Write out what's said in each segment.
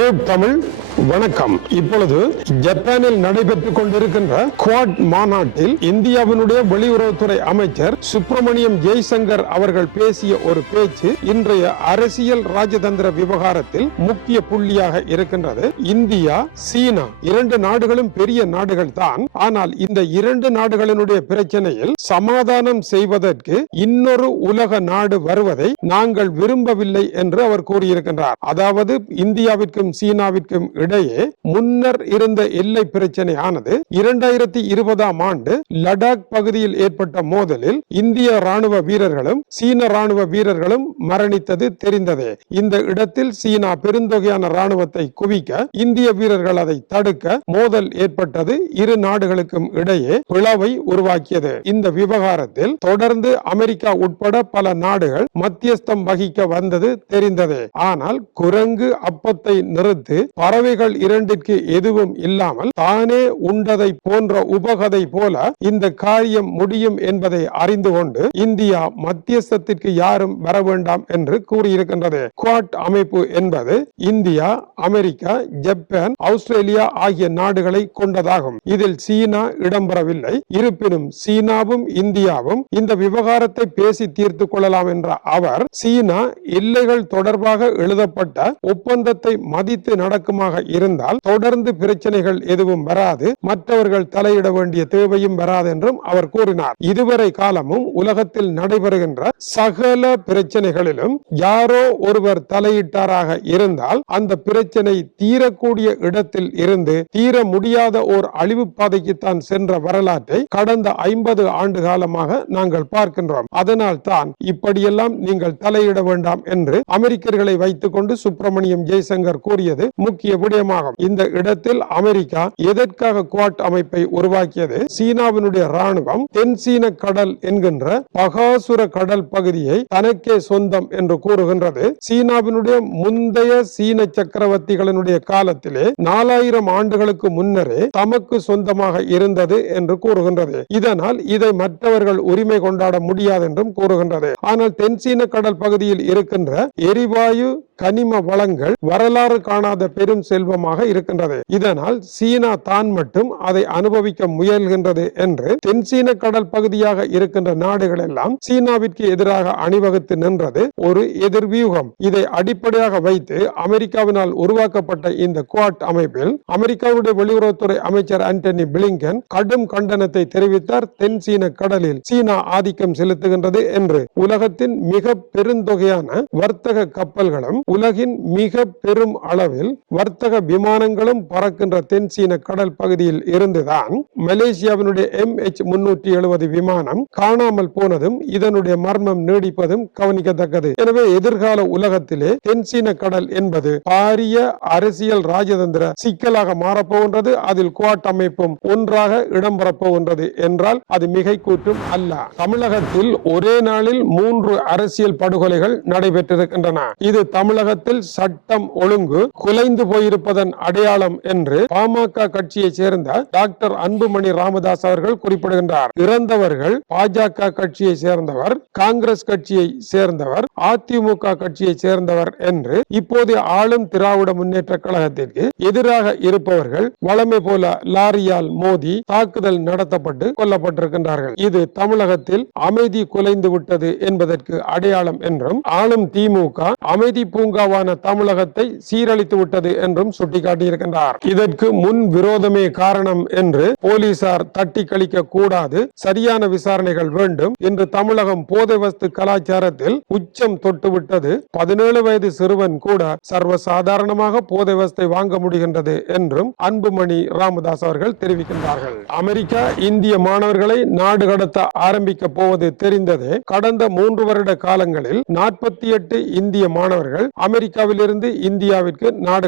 Gap Tamil. வணக்கம். இப்பொழுது ஜப்பானில் நடைபெற்றுக் கொண்டிருக்கின்ற குவாட் மாநாட்டில் இந்தியாவினுடைய வெளியுறவுத்துறை அமைச்சர் சுப்பிரமணியம் ஜெய்சங்கர் அவர்கள் பேசிய ஒரு பேச்சு இன்றைய அரசியல் ராஜதந்திர விவகாரத்தில் முக்கிய புள்ளியாக இருக்கின்றது. இந்தியா சீனா இரண்டு நாடுகளும் பெரிய நாடுகள் தான் ஆனால் இந்த இரண்டு நாடுகளினுடைய பிரச்சனையில் சமாதானம் செய்வதற்கு இன்னொரு உலக நாடு வருவதை நாங்கள் விரும்பவில்லை என்று அவர் கூறியிருக்கின்றார். அதாவது இந்தியாவிற்கும் சீனாவிற்கும் இடையே முன்னர் இருந்த எல்லை பிரச்சனையானது இரண்டாயிரத்தி இருபதாம் ஆண்டு லடாக் பகுதியில் ஏற்பட்ட மோதலில் இந்திய ராணுவ வீரர்களும் சீன ராணுவ வீரர்களும் மரணித்தது தெரிந்ததே. இந்த இடத்தில் சீனா பெருந்தொகையான ராணுவத்தை குவிக்க இந்திய வீரர்கள் அதை தடுக்க மோதல் ஏற்பட்டது இரு நாடுகளுக்கும் இடையே பிளவை உருவாக்கியது. இந்த விவகாரத்தில் தொடர்ந்து அமெரிக்கா உட்பட பல நாடுகள் மத்தியஸ்தம் வகிக்க வந்தது தெரிந்ததே. ஆனால் குரங்கு அப்பத்தை நிறுத்து பறவைகள் இரண்டிற்கு எதுவும் இல்லாமல் தானே உண்டதை போன்ற உபகதை போல இந்த காரியம் முடியும் என்பதை அறிந்து கொண்டு இந்தியா மத்தியஸ்தத்திற்கு யாரும் வர வேண்டாம் என்று கூறியிருக்கின்றது. குவாட் அமைப்பு என்பது இந்தியா அமெரிக்கா ஜப்பான் ஆஸ்திரேலியா ஆகிய நாடுகளை கொண்டதாகும். இதில் சீனா இடம்பெறவில்லை. இருப்பினும் சீனாவும் இந்தியாவும் இந்த விவகாரத்தை பேசி தீர்த்து கொள்ளலாம் என்ற அவர் சீனா எல்லைகள் தொடர்பாக எழுதப்பட்ட ஒப்பந்தத்தை மதித்து நடக்குமாக இருந்தால் தொடர்ந்து பிரச்சனைகள் எதுவும் வராது மற்றவர்கள் தலையிட வேண்டிய தேவையும் வராது என்றும் அவர் கூறினார். இதுவரை காலமும் உலகத்தில் நடைபெறுகின்ற சகல பிரச்சனைகளிலும் யாரோ ஒருவர் தலையிட்டாராக இருந்தால் அந்த பிரச்சனை தீரக்கூடிய இடத்தில் இருந்து தீர முடியாத ஓர் அழிவு பாதைக்குத்தான் சென்ற வரலாற்றை கடந்த ஐம்பது ஆண்டு காலமாக நாங்கள் பார்க்கின்றோம். அதனால் தான் இப்படியெல்லாம் நீங்கள் தலையிட வேண்டாம் என்று அமெரிக்கர்களை வைத்துக் கொண்டு சுப்பிரமணியம் ஜெய்சங்கர் கூறியது முக்கிய நிச்சயமாகும். இந்த இடத்தில் அமெரிக்கா எதற்காக குவாட் அமைப்பை உருவாக்கியது? சீனாவினுடைய ராணுவம் தென் சீன கடல் என்கின்ற பகாசுர கடல் பகுதியை தனக்கே சொந்தம் என்று கூறுகின்றது. சீனாவினுடைய முந்தைய சீன சக்கரவர்த்திகளினுடைய காலத்திலே நாலாயிரம் ஆண்டுகளுக்கு முன்னரே தமக்கு சொந்தமாக இருந்தது என்று கூறுகின்றது. இதனால் இதை மற்றவர்கள் உரிமை கொண்டாட முடியாது என்றும் கூறுகின்றது. ஆனால் தென்சீன கடல் பகுதியில் இருக்கின்ற எரிவாயு கனிம வளங்கள் வரலாறு காணாத பெரும் செல்வமாக இருக்கின்றது. இதனால் சீனா தான் மட்டும் அதை அனுபவிக்க முயல்கின்றது என்று தென்சீன கடல் பகுதியாக இருக்கின்ற நாடுகள் எல்லாம் சீனாவிற்கு எதிராக அணிவகுத்து நின்றது ஒரு எதிர்வியூகம். இதை அடிப்படையாக வைத்து அமெரிக்காவினால் உருவாக்கப்பட்ட இந்த குவாட் அமைப்பில் அமெரிக்காவுடைய வெளியுறவுத்துறை அமைச்சர் ஆண்டனி பிளிங்கன் கடும் கண்டனத்தை தெரிவித்தார். தென் சீன கடலில் சீனா ஆதிக்கம் செலுத்துகின்றது என்று உலகத்தின் மிக பெருந்தொகையான வர்த்தக கப்பல்களும் உலகின் மிக பெரும் அளவில் வர்த்தக விமானங்களும் பறக்கின்ற தென் சீன கடல் பகுதியில் இருந்துதான் மலேசியாவினுடைய எம் எச் முன்னூற்றி எழுபது விமானம் காணாமல் போனதும் இதனுடைய மர்மம் நீடிப்பதும் கவனிக்கத்தக்கது. எனவே எதிர்கால உலகத்திலே தென்சீன கடல் என்பது பாரிய அரசியல் ராஜதந்திர சிக்கலாக மாறப்போகின்றது. அதில் குவாட் அமைப்பும் ஒன்றாக இடம்பெறப்போகின்றது என்றால் அது மிகை கூற்றும் அல்ல. தமிழகத்தில் ஒரே நாளில் மூன்று அரசியல் படுகொலைகள் நடைபெற்றிருக்கின்றன. இது தமிழகத்தில் சட்டம் ஒழுங்கு குலைந்து போயிருப்ப இருப்பதன் அடையாளம் என்று பாமக கட்சியை சேர்ந்த டாக்டர் அன்புமணி ராமதாஸ் அவர்கள் குறிப்பிடுகின்றார். இறந்தவர்கள் பாஜக கட்சியை சேர்ந்தவர் காங்கிரஸ் கட்சியை சேர்ந்தவர் அதிமுக கட்சியை சேர்ந்தவர் என்று இப்போது ஆளும் திராவிட முன்னேற்ற கழகத்திற்கு எதிராக இருப்பவர்கள் வளமை போல லாரியால் மோதி தாக்குதல் நடத்தப்பட்டு கொல்லப்பட்டிருக்கின்றார்கள். இது தமிழகத்தில் அமைதி குலைந்து விட்டது என்பதற்கு அடையாளம் என்றும் ஆளும் திமுக அமைதி பூங்காவான தமிழகத்தை சீரழித்து விட்டது என்றும் சுட்டிக்காட்டியிருக்கின்றார். இதற்கு முன் விரோதமே காரணம் என்று போலீசார் தட்டி கழிக்க கூடாது சரியான விசாரணைகள் வேண்டும் இன்று தமிழகம் போதை வஸ்து கலாச்சாரத்தில் உச்சம் தொட்டுவிட்டது. பதினேழு வயது சிறுவன் கூட சர்வசாதாரணமாக போதை வஸ்தை வாங்க முடிகின்றது என்றும் அன்புமணி ராமதாஸ் அவர்கள் தெரிவிக்கின்றார்கள். அமெரிக்கா இந்திய மாணவர்களை நாடு கடத்த ஆரம்பிக்க போவது தெரிந்ததே. கடந்த மூன்று வருட காலங்களில் நாற்பத்தி எட்டு இந்திய மாணவர்கள் அமெரிக்காவிலிருந்து இந்தியாவிற்கு நாடு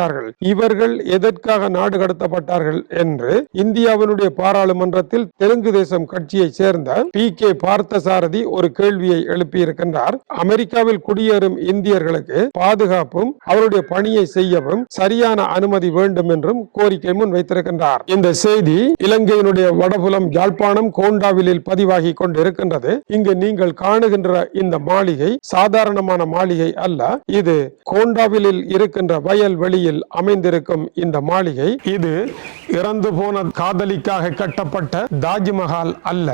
கொண்டார்கள். இவர்கள் எதற்காக நாடு கடத்தப்பட்டார்கள் என்று இந்தியாவினுடைய பாராளுமன்றத்தில் தெலுங்கு தேசம் கட்சியை சேர்ந்த பி. கே. பார்த்தசாரதி ஒரு கேள்வியை எழுப்பியிருக்கின்றார். அமெரிக்காவில் குடியேறும் இந்தியர்களுக்கு பாதுகாப்பும் அவருடைய பணியை செய்யவும் சரியான அனுமதி வேண்டும் என்றும் கோரிக்கை முன் வைத்திருக்கின்றார் இந்த செய்தி இலங்கையினுடைய வடபுலம் யாழ்ப்பாணம் கோண்டாவிலில் பதிவாகி கொண்டிருக்கின்றது. இங்கு நீங்கள் காணுகின்ற இந்த மாளிகை சாதாரணமான மாளிகை அல்ல. இது கோண்டாவிலில் இருக்கின்ற வயல் வெளியில் பகுதியில் அமைந்திருக்கும் இந்த மாளிகை இது இறந்து போன காதலிக்காக கட்டப்பட்ட தாஜ்மஹால் அல்ல.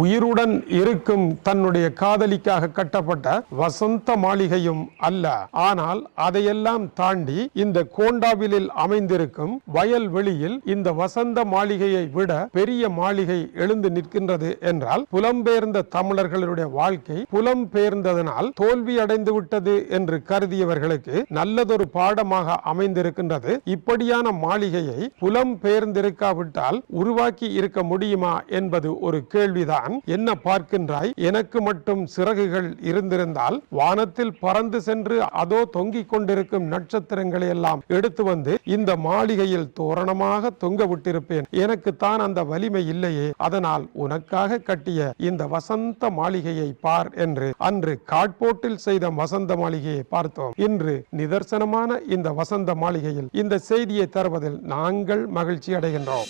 உயிருடன் இருக்கும் தன்னுடைய காதலிக்காக கட்டப்பட்ட வசந்த மாளிகையும் அல்ல. ஆனால் அதையெல்லாம் தாண்டி இந்த கோண்டாவிலில் அமைந்திருக்கும் வயல் வெளியில் இந்த வசந்த மாளிகையை விட பெரிய மாளிகை எழுந்து நிற்கின்றது என்றால் புலம்பெயர்ந்த தமிழர்களுடைய வாழ்க்கை புலம்பெயர்ந்ததனால் தோல்வி அடைந்து விட்டது என்று கருதியவர்களுக்கு நல்லதொரு பாடமாக அமைந்திருக்கின்றது. இப்படியான மாளிகையை புலம்பெயர்ந்திருக்காவிட்டால் உருவாக்கி இருக்க முடியுமா என்பது ஒரு கேள்விதான். என்ன பார்க்கின்றாய்? எனக்கு மட்டும் சிறகுகள் இருந்திருந்தால் வானத்தில் பறந்து சென்று அதோ தொங்கிக் கொண்டிருக்கும் நட்சத்திரங்களை எல்லாம் எடுத்து வந்து இந்த மாளிகையில் தோரணமாக தொங்க விட்டிருப்பேன். எனக்கு தான் அந்த வலிமை இல்லையே. அதனால் உனக்காக கட்டிய இந்த வசந்த மாளிகையை பார் என்று அன்று காட்போட்டில் செய்த வசந்த மாளிகையை பார்த்தோம். இன்று நிதர்சனமான இந்த வசந்த மாளிகையில் இந்த செய்தியை தருவதில் நாங்கள் மகிழ்ச்சி அடைகின்றோம்.